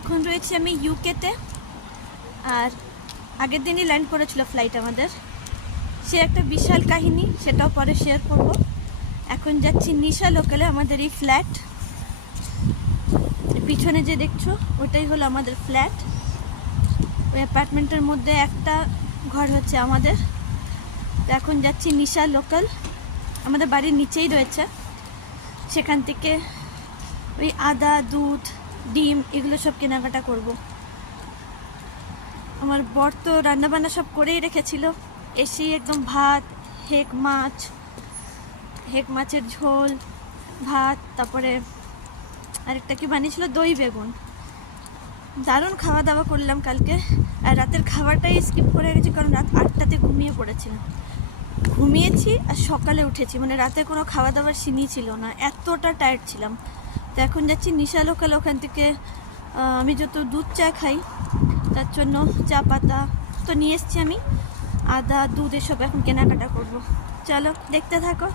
এখন রয়েছে আমি ইউকেতে, আর আগের দিনই ল্যান্ড করেছিল ফ্লাইট আমাদের। সে একটা বিশাল কাহিনী, সেটাও পরে শেয়ার করব। এখন যাচ্ছি নিশা লোকালে, আমাদের এই ফ্ল্যাট পিছনে যে দেখছো ওটাই হলো আমাদের ফ্ল্যাট। ওই অ্যাপার্টমেন্টের মধ্যে একটা ঘর হচ্ছে আমাদের। তো এখন যাচ্ছি নিশা লোকাল, আমাদের বাড়ির নিচেই রয়েছে। সেখান থেকে ওই আদা, দুধ, ডিম এগুলো সব কেনাকাটা করব। আমার বর তো রান্নাবান্না সব করেই রেখেছিল। এসে একদম ভাত, হেক মাছের ঝোল, ভাত, তারপরে আরেকটা কি বানিয়েছিল, দই বেগুন। দারুণ খাওয়া দাওয়া করলাম কালকে। আর রাতের খাবারটাই স্কিপ করে গেছি, কারণ রাত 8টাতে ঘুমিয়ে পড়েছিলাম। ঘুমিয়েছি আর সকালে উঠেছি, মানে রাতে কোনো খাওয়া দাওয়ার সিনই ছিল না, এতটা টায়ার্ড ছিলাম। তো এখন যাচ্ছি নিশা লোকাল, ওখান থেকে আমি যত দুধ চা খাই তার জন্য চা পাতা তো নিয়ে এসছি আমি, আদা, দুধ এসব এখন কেনাকাটা করব। চলো দেখতে থাকো।